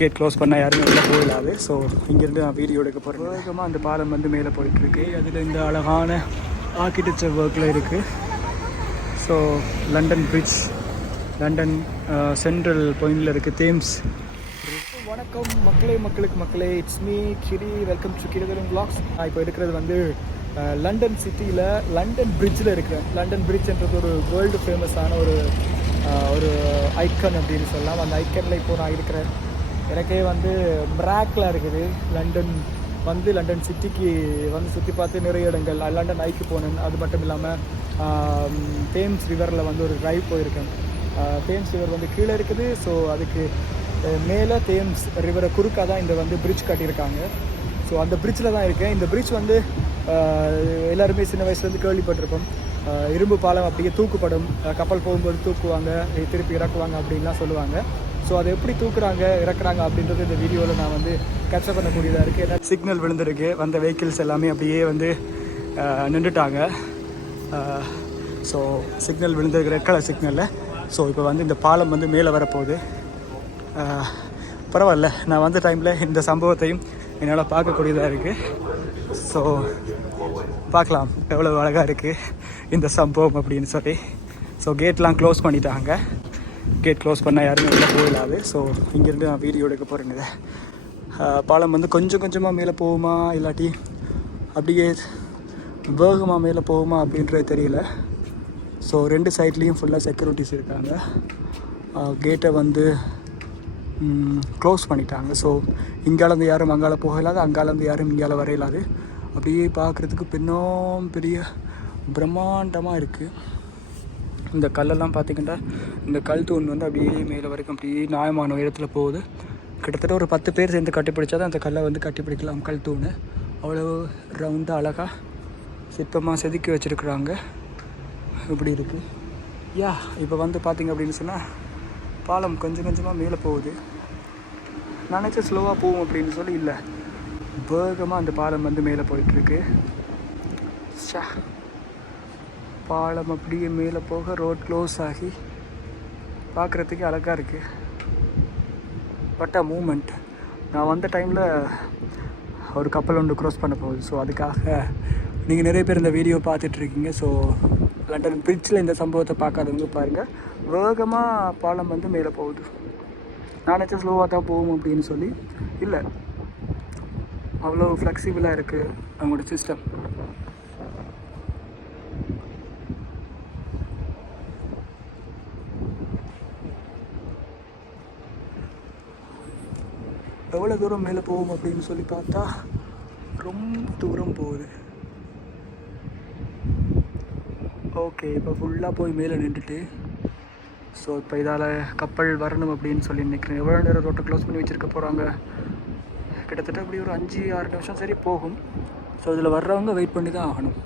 Gate close பண்ணால் யாருமே உள்ளே போயிடாது. ஸோ இங்கேருந்து நான் வீடியோ எடுக்க போகிறேன். வேகமாக அந்த பாலம் வந்து மேலே போயிட்டுருக்கு. அதில் இந்த அழகான ஆர்கிடெக்சர் ஒர்க்கில் இருக்குது. So London bridge, London central பாயிண்டில் இருக்குது தேம்ஸ். வணக்கம் மக்களே, it's me Giri. Welcome to Giridharan vlogs. நான் இப்போ இருக்கிறது வந்து லண்டன் சிட்டியில் லண்டன் பிரிட்ஜில் இருக்கிறேன். லண்டன் பிரிட்ஜ்ன்றது ஒரு வேர்ல்டு ஃபேமஸான ஒரு ஐக்கன் அப்படின்னு சொல்லலாம். அந்த ஐக்கனில் இப்போது நான் இருக்கிறேன். எனக்கே வந்து மிராக்கிளாக இருக்குது. லண்டன் சிட்டிக்கு வந்து சுற்றி பார்த்து நிறைய இடங்கள் லண்டன் ஐக்கு போனேன். அது மட்டும் இல்லாமல் தேம்ஸ் ரிவரில் வந்து ஒரு ட்ரைவ் போயிருக்கேன். தேம்ஸ் ரிவர் வந்து கீழே இருக்குது. ஸோ அதுக்கு மேலே தேம்ஸ் ரிவரை குறுக்காக தான் இந்த வந்து பிரிட்ஜ் கட்டியிருக்காங்க. ஸோ அந்த பிரிட்ஜில் தான் இருக்கேன். இந்த பிரிட்ஜ் வந்து எல்லாருமே சின்ன வயசுலேருந்து கேள்விப்பட்டிருப்போம். இரும்பு பாலம் அப்படியே தூக்குப்படும், கப்பல் போகும்போது தூக்குவாங்க, திருப்பி இறக்குவாங்க அப்படின்லாம் சொல்லுவாங்க. ஸோ அதை எப்படி இறக்குறாங்க அப்படின்றது இந்த வீடியோவில் நான் வந்து கேப்சர் பண்ணக்கூடியதாக இருக்குது. ஏன்னா சிக்னல் விழுந்திருக்கு, வந்த வெஹிக்கிள்ஸ் எல்லாமே அப்படியே வந்து நின்றுட்டாங்க. ஸோ சிக்னல் விழுந்திருக்கு, ரெட் கலர் சிக்னலில். ஸோ இப்போ வந்து இந்த பாலம் வந்து மேலே வரப்போகுது. பரவாயில்ல, நான் வந்த டைமில் இந்த சம்பவத்தையும் என்னால் பார்க்கக்கூடியதாக இருக்குது. ஸோ பார்க்கலாம் எவ்வளோ அழகாக இருக்குது இந்த சம்பவம் அப்படின்னு சொல்லி. ஸோ கேட்லாம் க்ளோஸ் பண்ணிட்டாங்க. கேட் க்ளோஸ் பண்ணால் யாருமே உள்ளே போயிடாது. ஸோ இங்கேருந்து நான் வீடியோ எடுக்க போகிறேன். பாலம் வந்து கொஞ்சம் கொஞ்சமாக மேலே போகுமா இல்லாட்டி அப்படியே வேகமாக மேலே போகுமா அப்படின்றது தெரியல. ஸோ ரெண்டு சைட்லேயும் ஃபுல்லாக செக்யூரிட்டிஸ் இருக்காங்க. கேட்டை வந்து க்ளோஸ் பண்ணிட்டாங்க. ஸோ இங்காலேருந்து யாரும் அங்கால போக இல்லாது, அங்காலேருந்து யாரும் இங்கால வர இல்லாது. அப்படியே பார்க்குறதுக்கு பின்னும் பெரிய பிரம்மாண்டமாக இருக்குது. இந்த கல்லெல்லாம் பார்த்திங்கன்னா, இந்த கல் தூண் வந்து அப்படியே மேலே வரைக்கும் அப்படியே நியாயமான உயரத்தில் போகுது. கிட்டத்தட்ட ஒரு 10 பேர் சேர்ந்து கட்டிப்பிடிச்சா தான் அந்த கல்லை வந்து கட்டிப்பிடிக்கலாம். கல் தூண் அவ்வளோ ரவுண்டாக அழகாக சிற்பமாக செதுக்கி வச்சுருக்குறாங்க. இப்படி இருக்குது. இப்போ வந்து பார்த்திங்க அப்படின்னு சொன்னால் பாலம் கொஞ்சம் கொஞ்சமாக மேலே போகுது. நினச்சா ஸ்லோவாக போகும் அப்படின்னு சொல்லி இல்லை, வேகமாக அந்த பாலம் வந்து மேலே போயிட்டுருக்கு. பாலம் அப்படியே மேலே போக ரோட் க்ளோஸ் ஆகி பார்க்குறதுக்கு அழகாக இருக்குது. But moment. நான் வந்த டைமில் ஒரு கப்பல் ஒன்று க்ராஸ் பண்ண போகுது. ஸோ அதுக்காக நீங்கள் நிறைய பேர் இந்த வீடியோ பார்த்துட்ருக்கீங்க. ஸோ லண்டன் பிரிட்ஜில் இந்த சம்பவத்தை பார்க்காதவங்க பாருங்கள். வேகமாக பாலம் வந்து மேலே போகுது. நான் நினச்சா ஸ்லோவாக தான் போகும் அப்படின்னு சொல்லி இல்லை, அவ்வளோ ஃப்ளெக்சிபிளாக இருக்குது அவங்களோட சிஸ்டம். எவ்வளோ தூரம் மேலே போகும் அப்படின்னு சொல்லி பார்த்தா ரொம்ப தூரம் போகுது. ஓகே, இப்போ ஃபுல்லாக போய் மேலே நின்றுட்டு, ஸோ இப்போ இதால் கப்பல் வரணும் அப்படின்னு சொல்லி நினைக்கிறேன். எவ்வளோ நேரம் ரோட்டை க்ளோஸ் பண்ணி வச்சுருக்க போகிறாங்க? கிட்டத்தட்ட அப்படி ஒரு 5-6 நிமிஷம் சரி போகும். ஸோ இதில் வர்றவங்க வெயிட் பண்ணி தான் ஆகணும்.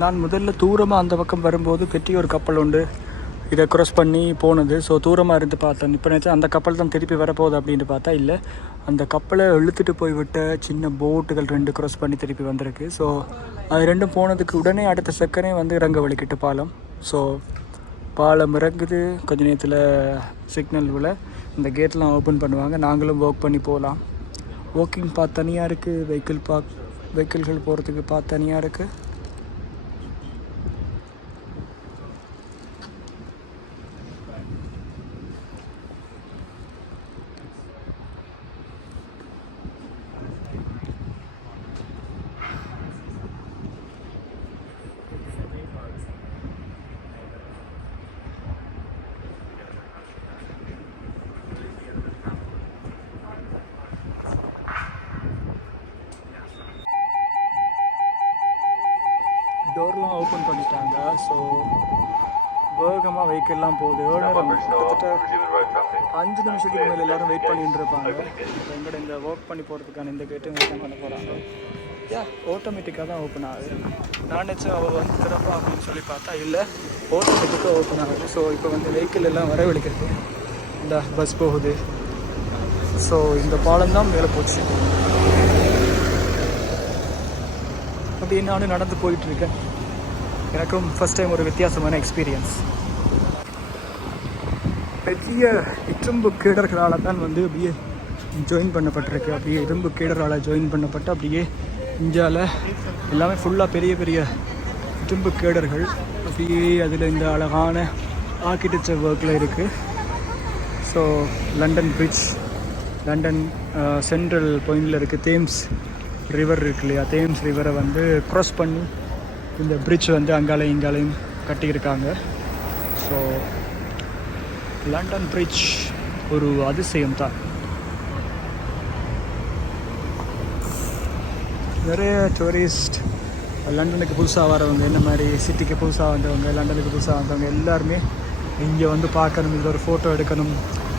நான் முதல்ல தூரமாக அந்த பக்கம் வரும்போது பெரிய ஒரு கப்பல் உண்டு, இதை க்ராஸ் பண்ணி போனது. ஸோ தூரமாக இருந்து பார்த்தேன். இப்போ நினச்சா அந்த கப்பல் தான் திருப்பி வரப்போகுது அப்படின்ட்டு பார்த்தா இல்லை, அந்த கப்பலை இழுத்துட்டு போய்விட்ட சின்ன போட்டுகள் 2 க்ராஸ் பண்ணி திருப்பி வந்திருக்கு. ஸோ அது ரெண்டும் போனதுக்கு உடனே அடுத்த செகண்டே வந்து இறங்க வலிக்கிட்டு பாலம். ஸோ பாலம் இறங்குது. கொஞ்ச நேரத்தில் சிக்னல் விழ இந்த கேட்லாம் ஓப்பன் பண்ணுவாங்க. நாங்களும் ஒர்க் பண்ணி போகலாம். வாக்கிங் பாத் தனியாக இருக்குது, வெஹிக்கிள்கள் போகிறதுக்கு பாத் தனியாக இருக்குது. ஆரம்பிச்சிட்டாங்க. ஸோ வேகமாக வெஹிக்கிள்லாம் போகுது. கிட்டத்தட்ட 5 நிமிஷத்துக்கு மேலே எல்லோரும் வெயிட் பண்ணிட்டு இருப்பாங்க. இப்போ எங்கட இந்த ஒர்க் பண்ணி போகிறதுக்கான இந்த கேட்டும் ஓப்பன் பண்ண போகிறாங்க. ஆட்டோமேட்டிக்காக தான் ஓப்பன் ஆகுது. நான் நினச்சேன் அவள் வந்து திறப்பா அப்படின்னு சொல்லி பார்த்தா இல்லை, ஆட்டோமேட்டிக்காக ஓப்பன் ஆகுது. ஸோ இப்போ வந்து வெஹிக்கிள் எல்லாம் வரவழைக்கிறது. இந்த பஸ் போகுது. ஸோ இந்த பாலம் தான் மேலே போச்சு. அப்படி நானும் நடந்து போயிட்டுருக்கேன். எனக்கும் ஃபஸ்ட் டைம் ஒரு வித்தியாசமான எக்ஸ்பீரியன்ஸ். பெரிய இரும்பு கேடர்களால் தான் வந்து அப்படியே ஜாயின் பண்ணப்பட்டிருக்கு. அப்படியே இரும்பு கேடரால் ஜாயின் பண்ணப்பட்டு அப்படியே இந்தியாவில் எல்லாமே ஃபுல்லாக பெரிய பெரிய இரும்பு கேடர்கள். அப்படியே அதில் இந்த அழகான ஆர்கிடெக்சர் ஒர்க்கில் இருக்குது. So London bridge, London central பாயிண்டில் இருக்குது. தேம்ஸ் ரிவர் இருக்கு இல்லையா, தேம்ஸ் ரிவரை வந்து க்ராஸ் பண்ணி இந்த பிரிட்ஜ் வந்து அங்காலையும் இங்காலையும் கட்டியிருக்காங்க. ஸோ லண்டன் பிரிட்ஜ் ஒரு அதிசயம் தான். நிறைய டூரிஸ்ட் லண்டனுக்கு புதுசாக வரவங்க, என்ன மாதிரி சிட்டிக்கு புதுசாக வந்தவங்க, லண்டனுக்கு புதுசாக வந்தவங்க எல்லாருமே இங்கே வந்து பார்க்கணும், இதில் ஒரு ஃபோட்டோ எடுக்கணும்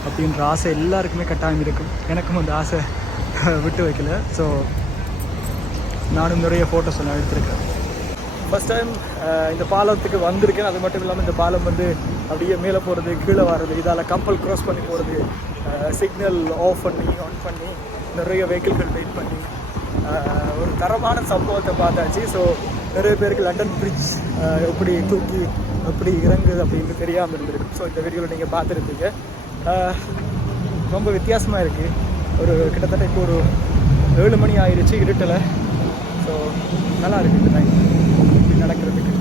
அப்படின்ற ஆசை எல்லாருக்குமே கட்டாயம் இருக்கும். எனக்கும் அந்த ஆசை விட்டு வைக்கல. ஸோ நானும் நிறைய ஃபோட்டோஸ் எல்லாம் எடுத்திருக்கேன். ஃபஸ்ட் டைம் இந்த பாலத்துக்கு வந்திருக்கேன். அது மட்டும் இல்லாமல் இந்த பாலம் வந்து அப்படியே மேலே போகிறது, கீழே வர்றது, இதால் கப்பல் க்ராஸ் பண்ணி போகிறது, சிக்னல் ஆஃப் பண்ணி ஆன் பண்ணி நிறைய வெஹிக்கிள்கள் வெயிட் பண்ணி ஒரு தரமான சம்பவத்தை பார்த்தாச்சு. ஸோ நிறைய பேருக்கு லண்டன் பிரிட்ஜ் எப்படி தூக்கி எப்படி இறங்குது அப்படின்னு தெரியாமல் இருந்திருக்கு. ஸோ இந்த வீடியோவில் நீங்கள் பார்த்துருப்பீங்க. ரொம்ப வித்தியாசமாக இருக்குது. ஒரு கிட்டத்தட்ட இப்போ ஒரு 7 மணி ஆயிடுச்சு இருட்டில். ஸோ நல்லா இருக்குது இந்த டைம் இப்படி நடக்கிறதுக்கு.